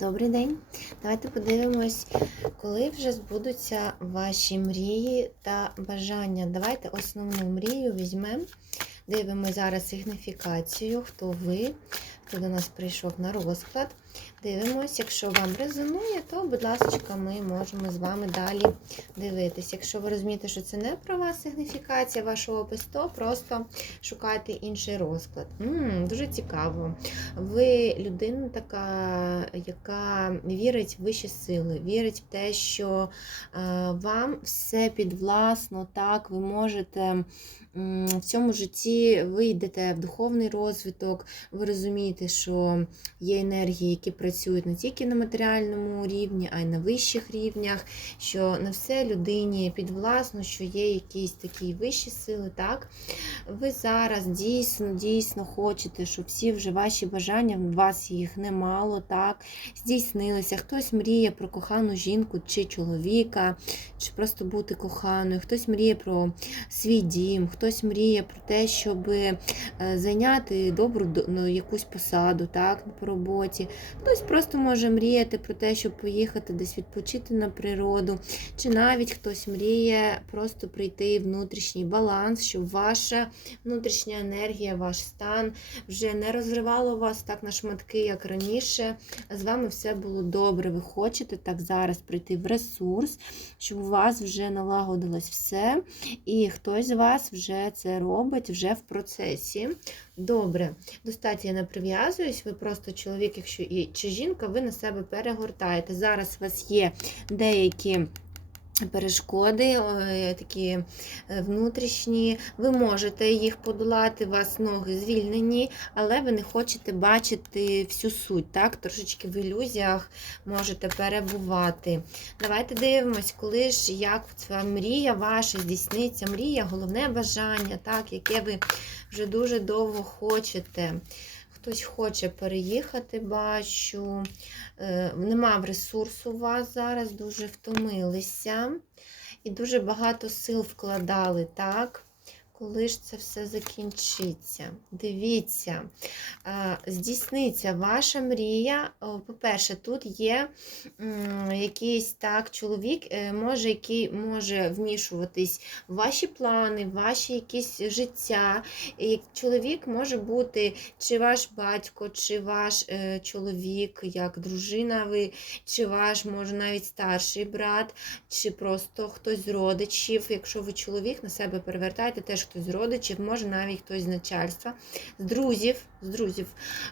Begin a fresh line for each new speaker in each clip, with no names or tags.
Добрий день. Давайте подивимось, коли вже збудуться ваші мрії та бажання. Давайте основну мрію візьмемо. Дивимося зараз сигніфікацію, хто ви, хто до нас прийшов на розклад. Дивимось, якщо вам резонує, то, будь ласка, ми можемо з вами далі дивитись. Якщо ви розумієте, що це не про вас сигніфікація, вашого опис, то просто шукайте інший розклад. М-м, дуже цікаво. Ви людина така, яка вірить в вищі сили, вірить в те, що е, вам все підвласно, так, ви можете в цьому житті ви йдете в духовний розвиток, ви розумієте, що є енергії, які працюють не тільки на матеріальному рівні, а й на вищих рівнях, що на все людині підвласно, що є якісь такі вищі сили, так? Ви зараз дійсно, дійсно хочете, щоб всі вже ваші бажання, у вас їх немало, так, здійснилися. Хтось мріє про кохану жінку чи чоловіка, чи просто бути коханою, хтось мріє про свій дім, хтось мріє про те, щоб е, зайняти добру ну, якусь посаду, так, по роботі. Хтось просто може мріяти про те, щоб поїхати десь відпочити на природу, чи навіть хтось мріє просто прийти в внутрішній баланс, щоб ваша внутрішня енергія, ваш стан вже не розривало вас так на шматки, як раніше. З вами все було добре. Ви хочете так зараз прийти в ресурс, щоб у вас вже налагодилось все, і хтось з вас вже це робить вже в процесі. Добре, до я не прив'язуюсь, ви просто чоловік, якщо і чи жінка, ви на себе перегортаєте. Зараз у вас є деякі. Перешкоди, такі е, внутрішні, ви можете їх подолати, у вас ноги звільнені, але ви не хочете бачити всю суть, так? Трошечки в ілюзіях можете перебувати. Давайте дивимось, коли ж як ця мрія ваша здійсниться, мрія, головне бажання, так, яке ви вже дуже довго хочете. Хтось хоче переїхати, бачу. Е, Нема ресурсу у вас зараз, дуже втомилися. І дуже багато сил вкладали, так? Коли ж це все закінчиться? Дивіться, е, здійсниться ваша мрія. По-перше, тут є якийсь так чоловік, е, може, який може вмішуватись в ваші плани, в ваші якісь життя. І Чоловік може бути чи ваш батько, чи ваш е, чоловік, як дружина ви, чи ваш, може, навіть старший брат, чи просто хтось з родичів. Якщо ви чоловік, на себе перевертайте, теж хтось з родичів, може навіть хтось з начальства, з друзів. З друзів.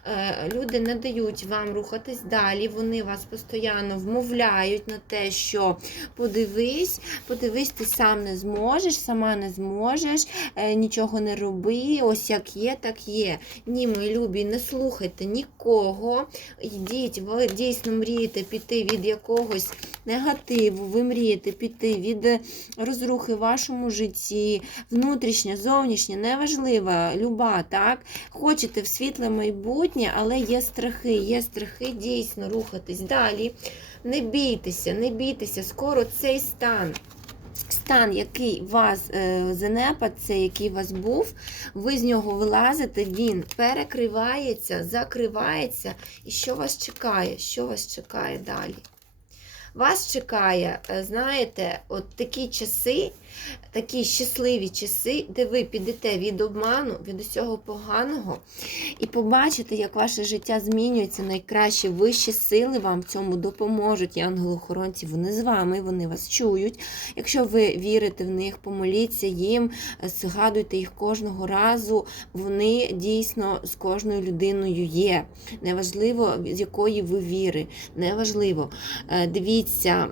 Е, Люди не дають вам рухатись далі, вони вас постійно вмовляють на те, що подивись, подивись, ти сам не зможеш, сама не зможеш, е, нічого не роби, ось як є, так є. Ні, мої любі, не слухайте нікого. Йдіть, ви дійсно мрієте піти від якогось негативу, ви мрієте піти від розрухи в вашому житті, внутрішня, зовнішня, неважлива, люба, так? Хочете в світле майбутнє, але є страхи, є страхи дійсно рухатись далі. Не бійтеся, не бійтеся, скоро цей стан. Стан, який вас е, занепад, це який вас був, ви з нього вилазите, він перекривається, закривається. І що вас чекає? Що вас чекає далі? Вас чекає, е, знаєте, от такі часи, такі щасливі часи, де ви підете від обману, від усього поганого, і побачите, як ваше життя змінюється найкраще. Вищі сили вам в цьому допоможуть. І ангели-охоронці, вони з вами, вони вас чують. Якщо ви вірите в них, помоліться їм, е, згадуйте їх кожного разу. Вони дійсно з кожною людиною є. Неважливо, з якої ви віри. Неважливо. Е, Дивіться,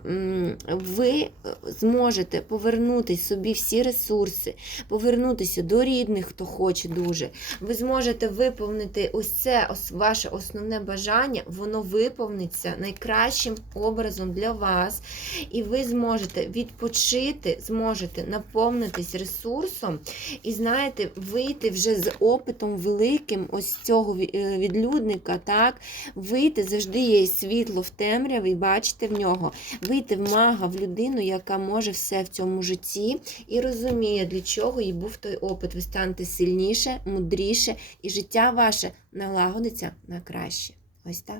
ви зможете повернути собі всі ресурси, повернутися до рідних, хто хоче дуже. Ви зможете виповнити ось це ваше основне бажання, воно виповниться найкращим образом для вас. І ви зможете відпочити, зможете наповнитись ресурсом і, знаєте, вийти вже з опитом великим ось цього е, відлюдника, так? Вийти завжди є світло в темряві, бачите в нього, вийти в мага, в людину, яка може все в цьому житті і розуміє, для чого їй був той опит. Ви станете сильніше, мудріше, і життя ваше налагодиться на краще. Ось так.